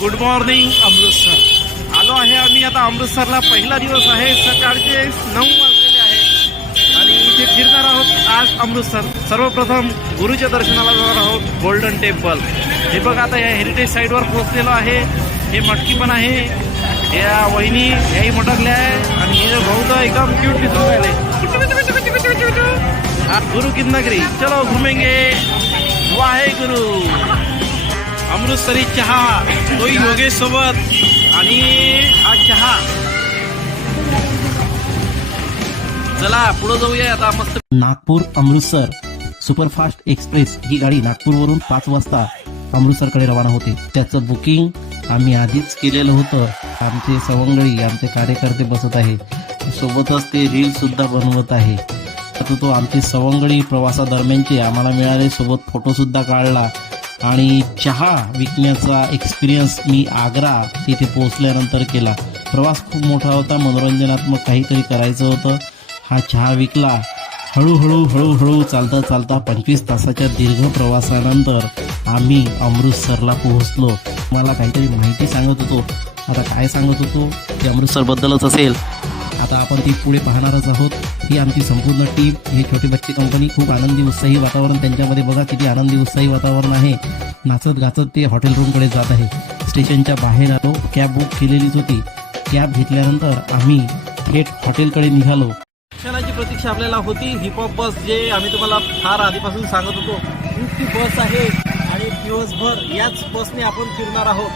Good morning Amritsar. आलो आहे आम्ही आता अमृतसरला. पहिला दिवस आहे, सकाळचे 9 वाजलेले आहे आणि इथे फिरणार आहोत आज अमृतसर. सर्वप्रथम गुरुच्या दर्शनाला जाणार आहोत गोल्डन टेम्पल. हे बघा आता या हेरिटेज साईटवर पोहोचलेलो आहे. हे मटकी पण आहे, या वहिनी याही मटकल्या आहे आणि हे भाऊ तर एकदम क्यूट दिसून राहिले. गुरु की नगरी, चलो घुमेंगे. वाहे गुरु. अमृतसरी चहा, तोही योगेश सोबत आणि हा चहा. चला पुढे जाऊया आता मस्त. नागपूर अमृतसर सुपरफास्ट एक्सप्रेस ही गाडी नागपूरवरून 5 वाजता अमृतसरकडे रवाना होते. त्याचं बुकिंग आम्ही आधीच केलेलं होतं. आमचे सवंगडी, आमचे कार्यकर्ते बसत आहे, सोबतच ते रील सुद्धा बनवत आहे. तो आमचे सवंगडी प्रवासादरम्यानचे आम्हाला मिळाले, सोबत फोटो सुद्धा काढला. आणि चहा विकण्याचा एक्सपिरियन्स मी आग्रा तिथे पोहोचल्यानंतर केला. प्रवास खूप मोठा होता, मनोरंजनात्मक काहीतरी करायचं होतं. हा चहा विकला. हळूहळू चालता चालता 25 तासाच्या दीर्घ प्रवासानंतर आम्ही अमृतसरला पोहोचलो. मला काहीतरी माहिती सांगत होतो, आता काय सांगत होतो ते अमृतसरबद्दलच असेल. आता आपण ती पुढे पाहणारच आहोत. ही आमची संपूर्ण टीम, हे छोटे बच्चे कंपनी. खूप आनंदी उत्साही वातावरण त्यांच्यामध्ये. बघा किती आनंदी उत्साही वातावरण आहे. नाचत गाचत ते हॉटेल रूमकडे जात आहे. स्टेशनच्या बाहेर आलो. कॅब बुक केलेलीच होती. कॅब घेतल्यानंतर आम्ही थेट हॉटेलकडे निघालो. क्षणाची प्रतीक्षा आपल्याला होती. हिपहॉप बस, जे आम्ही तुम्हाला फार आधीपासून सांगत होतो, ती बस आहे आणि दिवसभर याच बसने आपण फिरणार आहोत.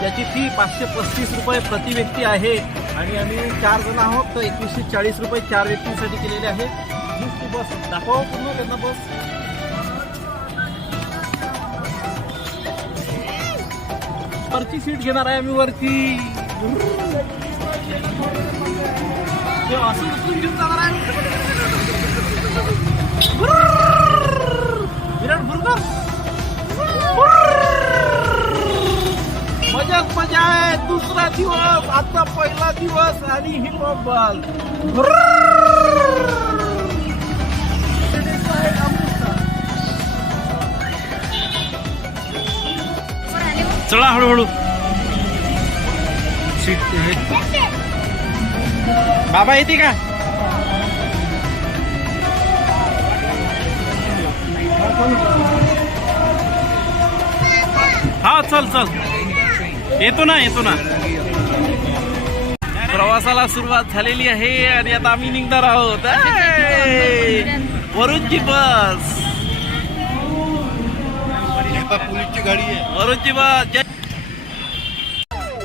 त्याची फी 535 रुपये प्रति व्यक्ती आहे आणि आम्ही 4 जण आहोत, तर 2140 रुपये 4 व्यक्तींसाठी केलेले आहे. ती बस दाखवा पूर्ण त्यांना. बस वरची सीट घेणार आहे आम्ही. वरची असं उचलून घेऊन जाणार आहे. विराट बुरकर, मजा आहे. दुसरा दिवस, आता पहिला दिवस आणि हिपहॉप बॉल. चला हळूहळू. बाबा येते का? हा चल येतो ना. प्रवासाला सुरुवात झालेली आहे आणि आता आम्ही निघणार आहोत. वरुणची बस, पोलीसची गाडी आहे. वरुणची बस.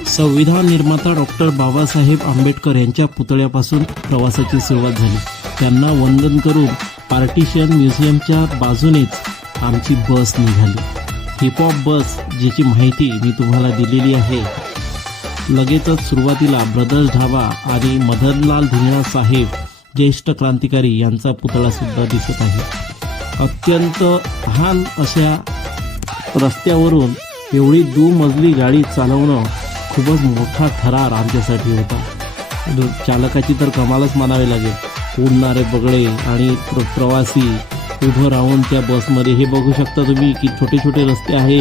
संविधान निर्माता डॉक्टर बाबासाहेब आंबेडकर यांच्या पुतळ्यापासून प्रवासाची सुरुवात झाली. त्यांना वंदन करून पार्टिशन म्युझियमच्या बाजूनेच आमची बस निघाली. हिपहॉप बस, ज्याची माहिती मी तुम्हाला दिलेली आहे. लगेचच सुरुवातीला ब्रदर्स ढाबा आणि मदनलाल धिंगणा साहेब, ज्येष्ठ क्रांतिकारी, यांचा पुतळा सुद्धा दिसत आहे. अत्यंत लहान अशा रस्त्यावरून एवढी दुमजली गाडी चालवणं खूपच मोठा थरार आमच्यासाठी होता. चालकाची तर कमालच मानावी लागेल. उडणारे बगळे आणि प्रवासी उभं राहून त्या बसमध्ये. हे बघू शकता तुम्ही की छोटे छोटे रस्ते आहे.